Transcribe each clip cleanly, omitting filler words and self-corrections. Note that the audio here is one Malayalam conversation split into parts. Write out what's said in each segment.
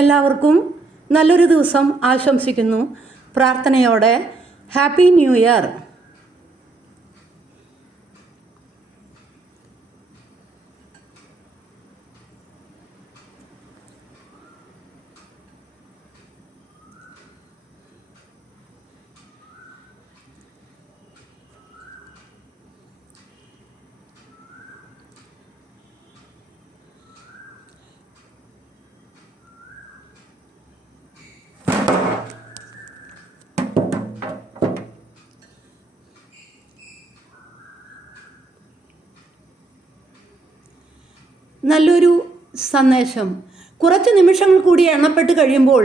എല്ലാവർക്കും നല്ലൊരു ദിവസം ആശംസിക്കുന്നു. പ്രാർത്ഥനയോടെ ഹാപ്പി ന്യൂ ഇയർ. നല്ലൊരു സന്ദേശം. കുറച്ച് നിമിഷങ്ങൾ കൂടി എണ്ണപ്പെട്ട് കഴിയുമ്പോൾ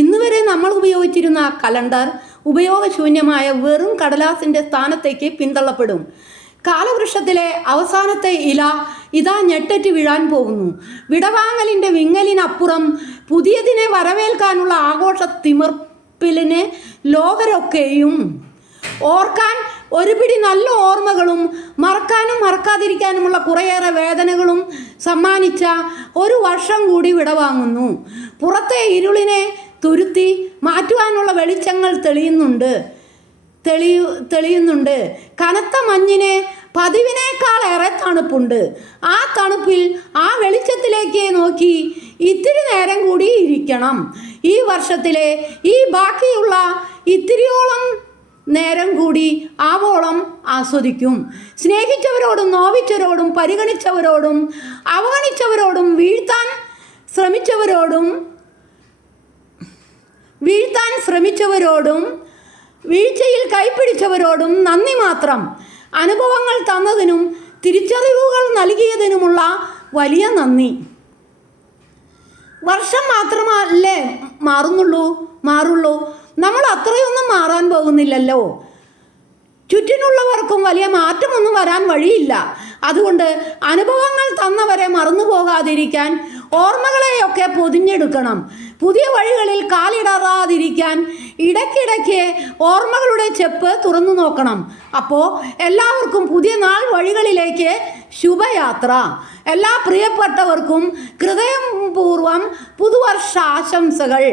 ഇന്നുവരെ നമ്മൾ ഉപയോഗിച്ചിരുന്ന കലണ്ടർ ഉപയോഗശൂന്യമായ വെറും കടലാസിൻ്റെ സ്ഥാനത്തേക്ക് പിന്തള്ളപ്പെടും. കാലവൃക്ഷത്തിലെ അവസാനത്തെ ഇല ഇതാ ഞെട്ടറ്റ് വീഴാൻ പോകുന്നു. വിടവാങ്ങലിൻ്റെ വിങ്ങലിനപ്പുറം പുതിയതിനെ വരവേൽക്കാനുള്ള ആഘോഷ തിമിർപ്പിലിന് ലോകരൊക്കെയും ഓർക്കാൻ ഒരു പിടി നല്ല ഓർമ്മകളും മറക്കാനും മറക്കാതിരിക്കാനുമുള്ള കുറേയേറെ വേദനകളും സമ്മാനിച്ച ഒരു വർഷം കൂടി വിടവാങ്ങുന്നു. പുറത്തെ ഇരുളിനെ തുരുത്തി മാറ്റുവാനുള്ള വെളിച്ചങ്ങൾ തെളിയുന്നുണ്ട്. കനത്ത മഞ്ഞിന് പതിവിനേക്കാളേറെ തണുപ്പുണ്ട്. ആ തണുപ്പിൽ ആ വെളിച്ചത്തിലേക്ക് നോക്കി ഇത്തിരി നേരം കൂടി ഇരിക്കണം. ഈ വർഷത്തിലെ ഈ ബാക്കിയുള്ള ഇത്തിരിയോളം നേരം കൂടി ആവോളം ആസ്വദിക്കും. സ്നേഹിച്ചവരോടും നോവിച്ചവരോടും പരിഗണിച്ചവരോടും അവഗണിച്ചവരോടും വീഴ്ത്താൻ ശ്രമിച്ചവരോടും വീഴ്ചയിൽ കൈപ്പിടിച്ചവരോടും നന്ദി മാത്രം. അനുഭവങ്ങൾ തന്നതിനും തിരിച്ചറിവുകൾ നൽകിയതിനുമുള്ള വലിയ നന്ദി. വർഷം മാത്രമല്ലേ മാറുള്ളൂ. നമ്മൾ അത്രയൊന്നും മാറാൻ പോകുന്നില്ലല്ലോ. ചുറ്റിനുള്ളവർക്കും വലിയ മാറ്റമൊന്നും വരാൻ വഴിയില്ല. അതുകൊണ്ട് അനുഭവങ്ങൾ തന്നവരെ മറന്നു പോകാതിരിക്കാൻ ഓർമ്മകളെയൊക്കെ പൊതിഞ്ഞെടുക്കണം. പുതിയ വഴികളിൽ കാലിടറാതിരിക്കാൻ ഇടയ്ക്കിടയ്ക്ക് ഓർമ്മകളുടെ ചെപ്പ് തുറന്നു നോക്കണം. അപ്പോൾ എല്ലാവർക്കും പുതിയ നാൾ വഴികളിലേക്ക് ശുഭയാത്ര. എല്ലാ പ്രിയപ്പെട്ടവർക്കും ഹൃദയപൂർവ്വം പുതുവർഷാശംസകൾ.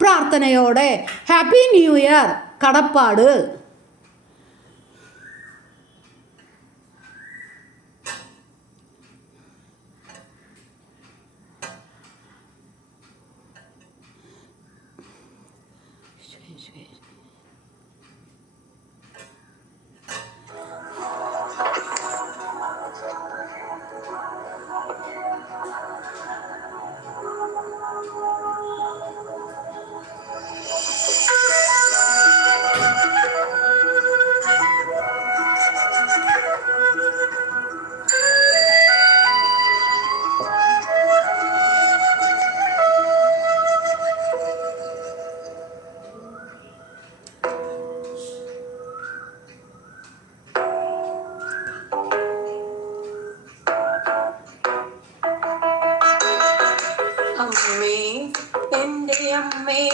പ്രാർത്ഥനയോടെ ഹാപ്പി ന്യൂ ഇയർ. കടപ്പാട്. അമ്മേ, എൻ്റെ അമ്മേ,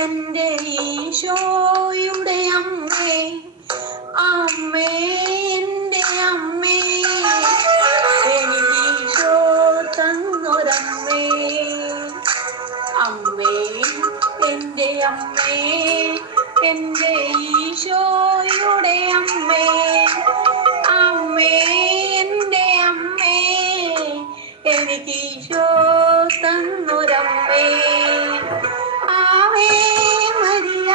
എൻ്റെ ഈശോയുടെ അമ്മേ, അമ്മേ, എൻ്റെ അമ്മേ, എനിക്ക് ഈശോ തന്നൊരമ്മേ. അമ്മേ, എൻ്റെ അമ്മേ, എൻ്റെ ഈശോയുടെ അമ്മേ, അമ്മേ, എൻ്റെ അമ്മേ, എനിക്ക് ഈശോ തന്നൊരമ്മേ. ആവേ മരിയ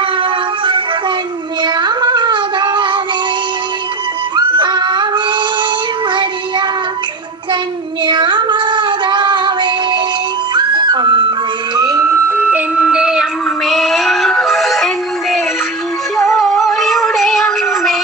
കന്യാമാതാവേ, ആവേ മരിയ കന്യാമാതാവേ, അമ്മേ, എൻ്റെ അമ്മേ, എൻ്റെ ഈശോയുടെ അമ്മേ,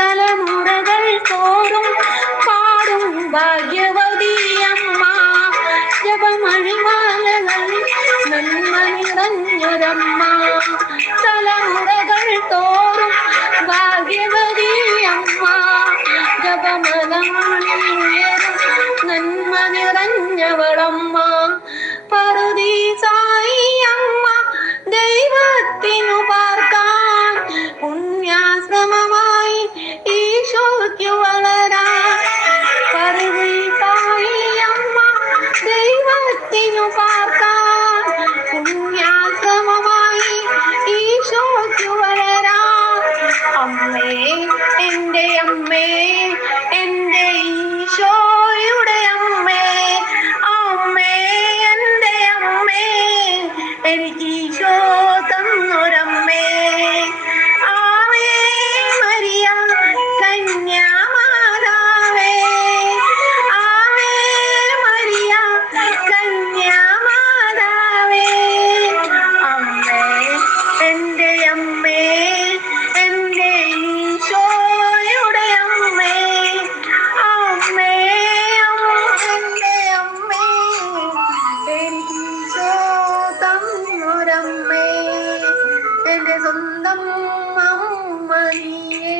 തലമുറകൾ തോറും പാടും ഭാഗ്യവതിയമ്മ. ജപമണിമാലകൾ നന്മ നിറഞ്ഞൊരമ്മ. തലമുറകൾ തോറും ഭാഗ്യവതിയമ്മ. ജപമലമണിയേറും നന്മ നിറഞ്ഞവളമ്മ. പറുദീസായി അമ്മ ദൈവത്തിനു പാർക്കാൻ, പുണ്യാശ്രമമായി ഈശോയ്ക്കു വളരാൻ. പറുദീസായി അമ്മ ദൈവത്തിനു പാർക്കാൻ, പുണ്യാശ്രമമായി ഈശോയ്ക്കു വളരാൻ. അമ്മേ എൻ്റെ അമ്മേ, എൻ്റെ ഈശോയുടെ അമ്മേ, അമ്മേ എൻ്റെ അമ്മേ, എനിക്ക് ഈശോ തന്നൊരമ്മേ. ആവേ മരിയ കന്യാമാതാവേ, ആവേ മരിയ കന്യാമാതാവേ. അമ്മേ എൻ്റെ അമ്മേ, എൻ്റെ ഈശോയുടെ അമ്മേ, അമ്മേ എൻ്റെ അമ്മേ, എനിക്ക് ഈശോ തന്നൊരമ്മേ, എൻ്റെ സ്വന്തം അമ്മ നീയേ.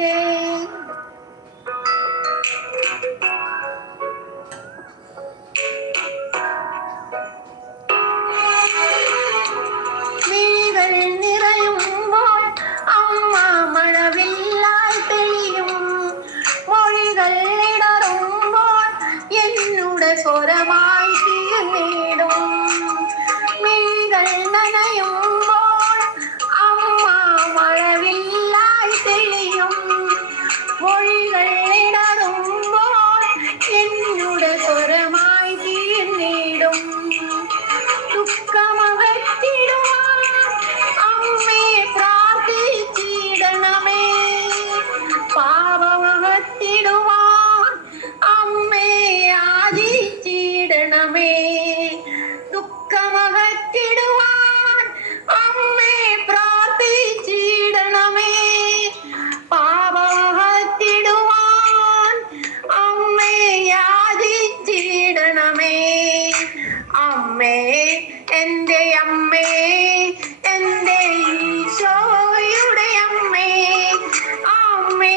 മിഴികൾ നിറയുമ്പോൾ അമ്മ മഴവില്ലായി തെളിയും. മൊഴികൾ ഇടറുമ്പോൾ എന്നുടെ സ്വരമായി തീർന്നിടും. മിഴികൾ നനയുമ്പോൾ അമ്മ മഴവില്ലായി തെളിയും. മൊഴികൾ ഇടറുമ്പോൾ എന്നുടെ സ്വരമായി തീർന്നിടും. ദുഃഖമകറ്റിടുവാൻ അമ്മേ പ്രാർത്ഥിച്ചിടണമേ. പാപമകറ്റിടുവാൻ അമ്മേ യാചിച്ചിടണമേ. ദുഃഖമകറ്റിടുവാൻ അമ്മേ പ്രാർത്ഥിച്ചിടണമേ. പാപമകറ്റിടുവാൻ അമ്മേ യാചിച്ചിടണമേ. അമ്മേ എൻ്റെ അമ്മേ, എൻ്റെ ഈശോയുടെ അമ്മേ, അമ്മേ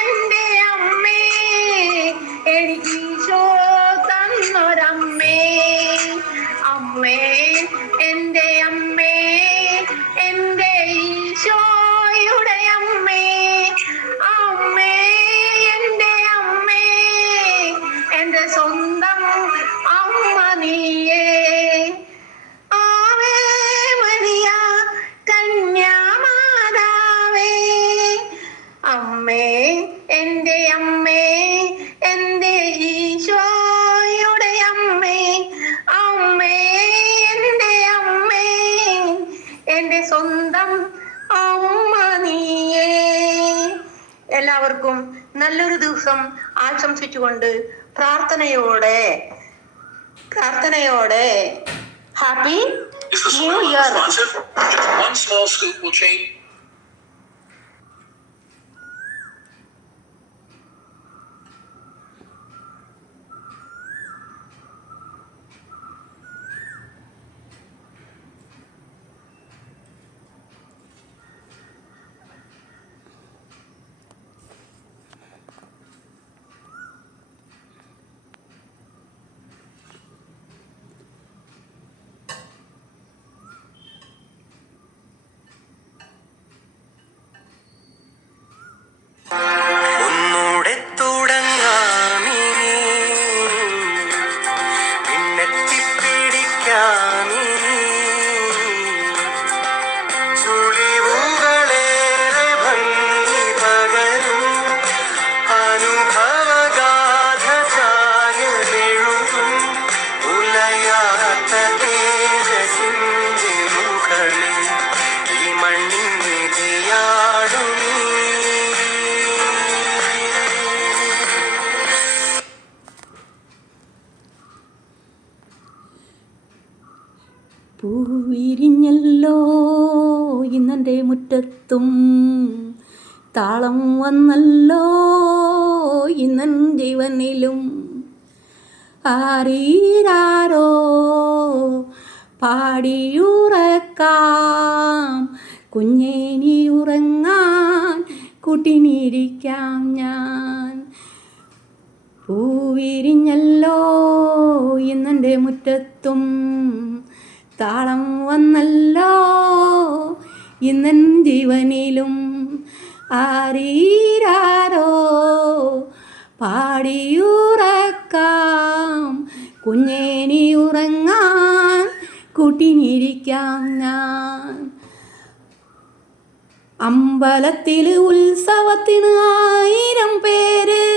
എൻ്റെ അമ്മേ, എനിക്ക് ഈശോ തന്നൊരമ്മേ. അമ്മേ എൻ്റെ അമ്മേ, എൻ്റെ ഈശോയുടെ അമ്മേ, അമ്മേ എൻ്റെ അമ്മേ, എൻ്റെ സ്വന്തം അമ്മ നീയേ. ആവേ മരിയ കന്യാമാതാവേ, അമ്മേ എൻ്റെ അമ്മേ, എൻ്റെ ഈശോയുടെ അമ്മേ, അമ്മേ എൻ്റെ അമ്മേ, എൻ്റെ സ്വന്തം അമ്മ നീയേ. എല്ലാവർക്കും നല്ലൊരു ദിവസം ആശംസിച്ചുകൊണ്ട് പ്രാർത്ഥനയോടെ happy new year. One small scoop will change. ഒന്നൂടെ തുടങ്ങാമിനി, പിന്നെത്തിപ്പിടിക്കാമിനി. ചുളിവുകളേറെ ഭംഗി പകരും അനുഭവഗാഥ ചായമെഴുതും ഉലയാത്ത തേജസിന്റെ മുകളിൽ ഈ മണ്ണിൻ നിധിയാടും. പൂവിരിഞ്ഞല്ലോ ഇന്നെൻ്റെ മുറ്റത്തും, താളം താളം വന്നല്ലോ ഇന്നൻ ജീവനിലും. ആരീരാരോ പാടിയുറക്കാം, കുഞ്ഞേനി ഉറങ്ങാൻ കൂട്ടിനിരിക്കാം ഞാൻ. പൂവിരിഞ്ഞല്ലോ ഇന്നെൻ്റെ മുറ്റത്തും, താളം വന്നല്ലോ ഇന്നൻ ജീവനിലും. ആരീരാരോ പാടിയുറക്കാം, കുഞ്ഞേനി ഉറങ്ങാൻ കൂട്ടിനിരിക്കാം ഞാൻ. അമ്പലത്തിൽ ഉത്സവത്തിന് 1000 പേര്,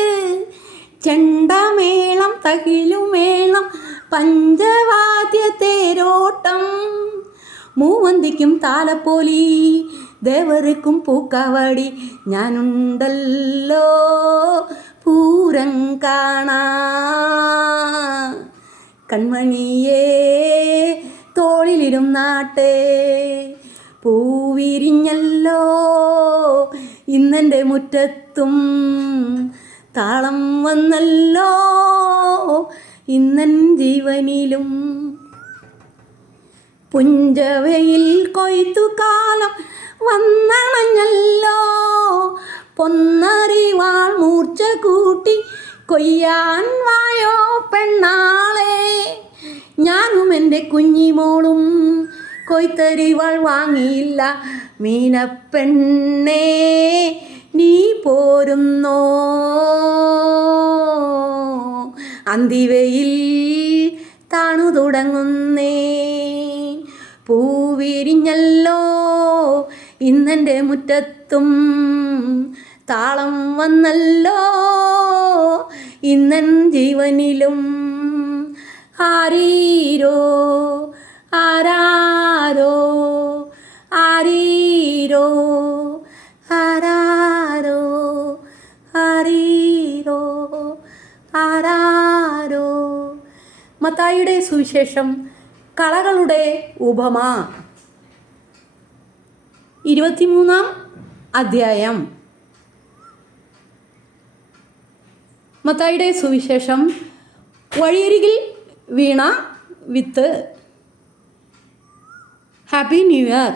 ചെണ്ടമേളം തകിലുമേളം പഞ്ചവാദ്യ തേരോട്ടം. മൂവന്തിക്കും താലപ്പൊലി ദേവർക്കും പൂക്കവടി, ഞാനുണ്ടല്ലോ പൂരം കാണാൻ. കൺമണിയേ തോളിലിരുന്നാട്ടെ, പൂവിരിഞ്ഞല്ലോ ഇന്നെൻ്റെ മുറ്റത്തും, താളം വന്നല്ലോ ഇന്നൻ ജീവനിലും. പുഞ്ചവയിൽ കൊയ്ത്തുകാലം വന്നണഞ്ഞല്ലോ, പൊന്നറിവാൾ മൂർച്ച കൂട്ടി കൊയ്യാൻ വായോ പെണ്ണാളെ. ഞാനും എൻ്റെ കുഞ്ഞിമോളും കൊയ്ത്തരിവാൾ വാങ്ങിയില്ല, മീനപ്പെണ്ണേ നീ പോരുന്നോ. അന്തിവയിൽ താണു തുടങ്ങുന്നേ, പൂവിരിഞ്ഞല്ലോ ഇന്നെൻ്റെ മുറ്റത്തും, താളം വന്നല്ലോ ഇന്നൻ ജീവനിലും. ആരീരോ ആരാരോ ആരീരോ ആരാരോ ആരീരോ ആരാരോ. മത്തായിയുടെ സുവിശേഷം കളകളുടെ ഉപമ 23-ാം അധ്യായം. മത്തായിയുടെ സുവിശേഷം വഴിയരികിൽ വീണ വിത്ത്. Happy new year.